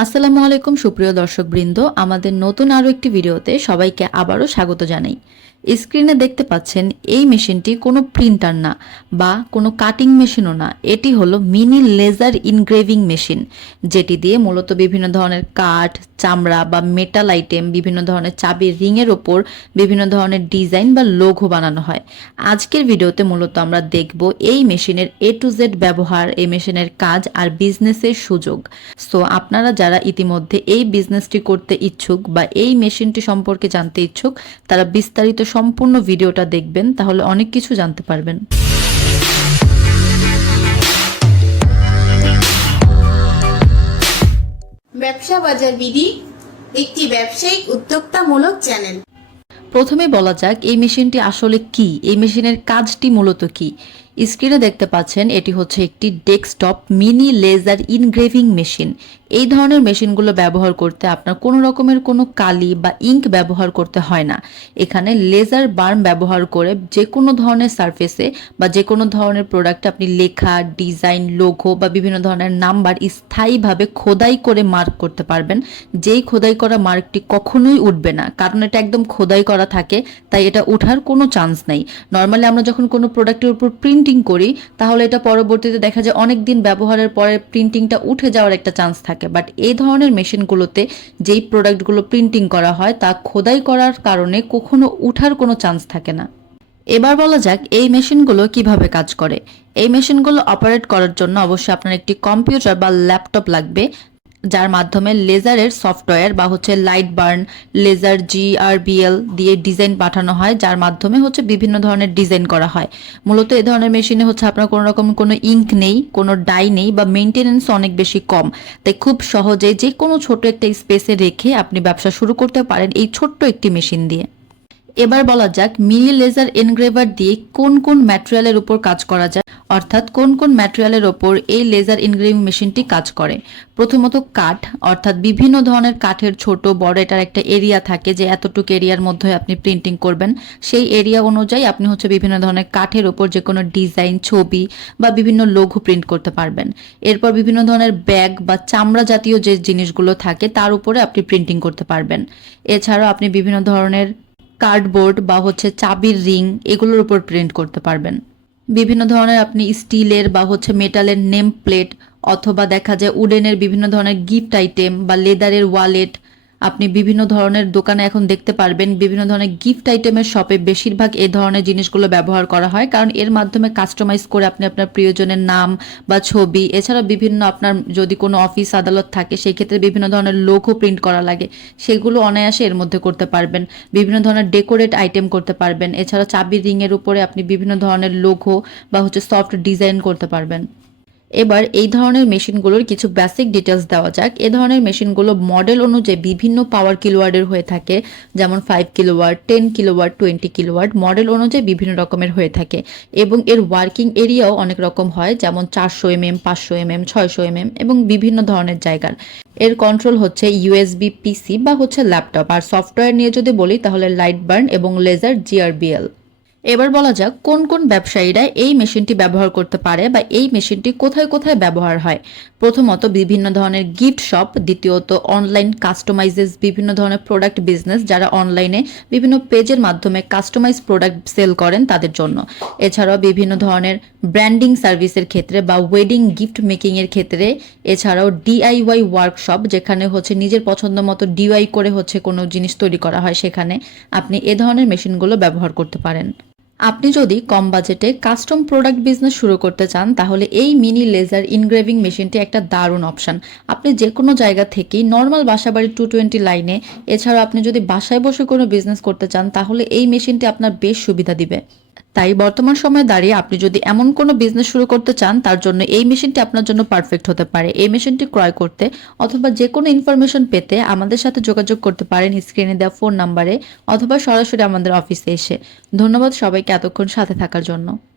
আসসালামু আলাইকুম, সুপ্রিয় দর্শকবৃন্দ। আমাদের নতুন আরও একটি ভিডিওতে সবাইকে আবারও স্বাগত জানাই। স্ক্রিনে দেখতে পাচ্ছেন, এই মেশিনটি কোনো প্রিন্টার না বা কোনো কাটিং মেশিনও না। এটি হলো মিনি লেজার ইনগ্রেভিং মেশিন, যেটি দিয়ে মূলত বিভিন্ন ধরনের কাঠ, চামড়া বা মেটাল আইটেম, বিভিন্ন ধরনের চাবির রিংয়ের ওপর বিভিন্ন ধরনের ডিজাইন বা লোগো বানানো হয়। আজকের ভিডিওতে মূলত আমরা দেখব এই মেশিনের এ টু জেড ব্যবহার, এই মেশিনের কাজ আর বিজনেসের সুযোগ। সো আপনারা যারা ইতিমধ্যে এই বিজনেসটি করতে ইচ্ছুক বা এই মেশিনটি সম্পর্কে জানতে ইচ্ছুক তারা বিস্তারিত সম্পূর্ণ ভিডিওটা দেখবেন তাহলে অনেক কিছু জানতে পারবেন। ব্যবসা বাজার বিধি একটি ব্যবসায়িক উদ্যোক্তামূলক চ্যানেল। প্রথমে বলা যাক এই মেশিনটি আসলে কি? এই মেশিনের কাজটি মূলত কি? স্ক্রিনে দেখতে পাচ্ছেন, এটি হচ্ছে একটি desktop mini laser engraving machine. এই ধরনের মেশিনগুলো ব্যবহার করতে আপনার কোনো রকমের কোনো কালি বা ইঙ্ক ব্যবহার করতে হয় না। এখানে লেজার বার্ম ব্যবহার করে যে কোনো ধরনের সারফেসে বা যে কোনো ধরনের প্রোডাক্টে আপনি লেখা, ডিজাইন, লোগো বা বিভিন্ন ধরনের নাম্বার স্থায়ীভাবে খোদাই করে মার্ক করতে পারবেন। যেই খোদাই করা মার্কটি কখনোই উঠবে না, কারণ এটা একদম খোদাই করা থাকে, তাই এটা উঠার কোনো চান্স নেই। নর্মালি আমরা যখন কোনো প্রোডাক্টের উপর প্রিন্টিং করি, তাহলে এটা পরবর্তীতে দেখা যায় অনেক দিন ব্যবহারের পরে প্রিন্টিংটা উঠে যাওয়ার একটা চান্স থাকে। বাট এই ধরনের মেশিনগুলোতে যেই প্রোডাক্টগুলো প্রিন্টিং করা হয়, তা খোদাই করার কারণে কখনো উঠার কোনো চান্স থাকে না। এবার বলা যাক, এই মেশিনগুলো কীভাবে কাজ করে? এই মেশিনগুলো অপারেট করার জন্য অবশ্যই আপনার একটি কম্পিউটার বা ল্যাপটপ লাগবে। যার মাধ্যমে লেজারের সফটওয়্যার বা হচ্ছে লাইট বার্ন, লেজার জিআরবিএল দিয়ে ডিজাইন পাঠানো হয়, যার মাধ্যমে হচ্ছে বিভিন্ন ধরনের ডিজাইন করা হয়। মূলত এই ধরনের মেশিনে হচ্ছে আপনার কোনো রকম কোনো ইঙ্ক নেই, কোনো ডাই নেই বা মেনটেনেন্স অনেক বেশি কম। তাই খুব সহজে যে কোনো ছোট একটা স্পেসে রেখে আপনি ব্যবসা শুরু করতে পারেন এই ছোট্ট একটি মেশিন দিয়ে। এবার বলা যাক মিলি লেজার এনগ্রেভার দিয়ে কোন কোন ম্যাটেরিয়ালের উপর কাজ করা যায়, অর্থাৎ কোন কোন ম্যাটেরিয়ালের ওপর এই লেজার এনগ্রেভিং মেশিনটি কাজ করে। প্রথমত কাঠ, অর্থাৎ বিভিন্ন ধরনের কাঠের ছোট, বড় এটার একটা এরিয়া থাকে যে এতটুকু এরিয়ার মধ্যে আপনি প্রিন্টিং করবেন। সেই এরিয়া অনুযায়ী আপনি হচ্ছে বিভিন্ন ধরনের কাঠের ওপর যে কোনো ডিজাইন, ছবি বা বিভিন্ন লঘু প্রিন্ট করতে পারবেন। এরপর বিভিন্ন ধরনের ব্যাগ বা চামড়া জাতীয় যে জিনিসগুলো থাকে, তার উপরে আপনি প্রিন্টিং করতে পারবেন। এছাড়াও আপনি বিভিন্ন ধরনের কার্ডবোর্ড বা হচ্ছে চাবির রিং এগুলোর উপর প্রিন্ট করতে পারবেন। বিভিন্ন ধরনের আপনি স্টিলের বা হচ্ছে মেটালের নেম প্লেট অথবা দেখা যায় উডেনের বিভিন্ন ধরনের গিফট আইটেম বা লেদারের ওয়ালেট আপনি বিভিন্ন ধরনের দোকানে এখন দেখতে পারবেন বিভিন্ন ধরনের গিফট আইটেমের শপে বেশিরভাগ এই ধরনের জিনিসগুলো ব্যবহার করা হয়। কারণ এর মাধ্যমে কাস্টমাইজ করে আপনি আপনার প্রিয়জনের নাম বা ছবি এছাড়া বিভিন্ন আপনার যদি কোনো অফিস আদালত থাকে, সেই ক্ষেত্রে বিভিন্ন ধরনের লোগো প্রিন্ট করা লাগে। সেগুলো অনায়াসে এর মধ্যে করতে পারবেন। বিভিন্ন ধরনের ডেকোরেট আইটেম করতে পারবেন। এছাড়া চাবি রিংয়ের উপরে আপনি বিভিন্ন ধরনের লোগো বা হচ্ছে সফট ডিজাইন করতে পারবেন। এবার এই ধরনের মেশিনগুলোর কিছু বেসিক ডিটেলস দেওয়া যাক। এ ধরনের মেশিনগুলো মডেল অনুযায়ী বিভিন্ন পাওয়ার কিলোওয়ার্ডের হয়ে থাকে, যেমন five kilowatt ten kilowatt twenty kilowatt model অনুযায়ী বিভিন্ন রকমের হয়ে থাকে। এবং এর ওয়ার্কিং এরিয়াও অনেক রকম হয়, যেমন চারশো এম এম পাঁচশো এম এম ছয়শো এম এম এবং বিভিন্ন ধরনের জায়গার। এর কন্ট্রোল হচ্ছে ইউএসবি পিসি বা হচ্ছে ল্যাপটপ আর সফটওয়্যার নিয়ে যদি বলি, তাহলে লাইট বার্ন এবং লেজার জিআরবিএল এবার বলা যাক কোন কোন ব্যবসায়ীরা এই মেশিনটি ব্যবহার করতে পারে বা এই মেশিনটি কোথায় কোথায় ব্যবহার হয়। প্রথমত বিভিন্ন ধরনের গিফট শপ, দ্বিতীয়ত অনলাইন কাস্টমাইজেস, বিভিন্ন ধরনের প্রোডাক্ট বিজনেস যারা অনলাইনে বিভিন্ন পেজের মাধ্যমে কাস্টমাইজ প্রোডাক্ট সেল করেন তাদের জন্য। এছাড়াও বিভিন্ন ধরনের ব্র্যান্ডিং সার্ভিসের ক্ষেত্রে বা ওয়েডিং গিফট মেকিং এর ক্ষেত্রে, এছাড়াও ডিআইওয়াই ওয়ার্কশপ যেখানে হচ্ছে নিজের পছন্দ মতো ডিওয়াই করে হচ্ছে কোনো জিনিস তৈরি করা হয় সেখানে আপনি এ ধরনের মেশিনগুলো ব্যবহার করতে পারেন। আপনি যদি কম বাজেটে কাস্টম প্রোডাক্ট বিজনেস শুরু করতে চান, তাহলে এই মিনি লেজার ইনগ্রেভিং মেশিনটি একটা দারুণ অপশান। আপনি যে কোনো জায়গা থেকেই নর্মাল বাসাবাড়ি টু টোয়েন্টি লাইনে, এছাড়াও আপনি যদি বাসায় বসে কোনো বিজনেস করতে চান, তাহলে এই মেশিনটি আপনার বেশ সুবিধা দিবে। তাই বর্তমান সময়ে দাঁড়িয়ে আপনি যদি এমন কোনো বিজনেস শুরু করতে চান, তার জন্য এই মেশিনটি আপনার জন্য পারফেক্ট হতে পারে। এই মেশিনটি ক্রয় করতে অথবা যে কোনো ইনফরমেশন পেতে আমাদের সাথে যোগাযোগ করতে পারেন স্ক্রিনে দেওয়া ফোন নাম্বারে অথবা সরাসরি আমাদের অফিসে এসে। ধন্যবাদ সবাইকে এতক্ষণ সাথে থাকার জন্য।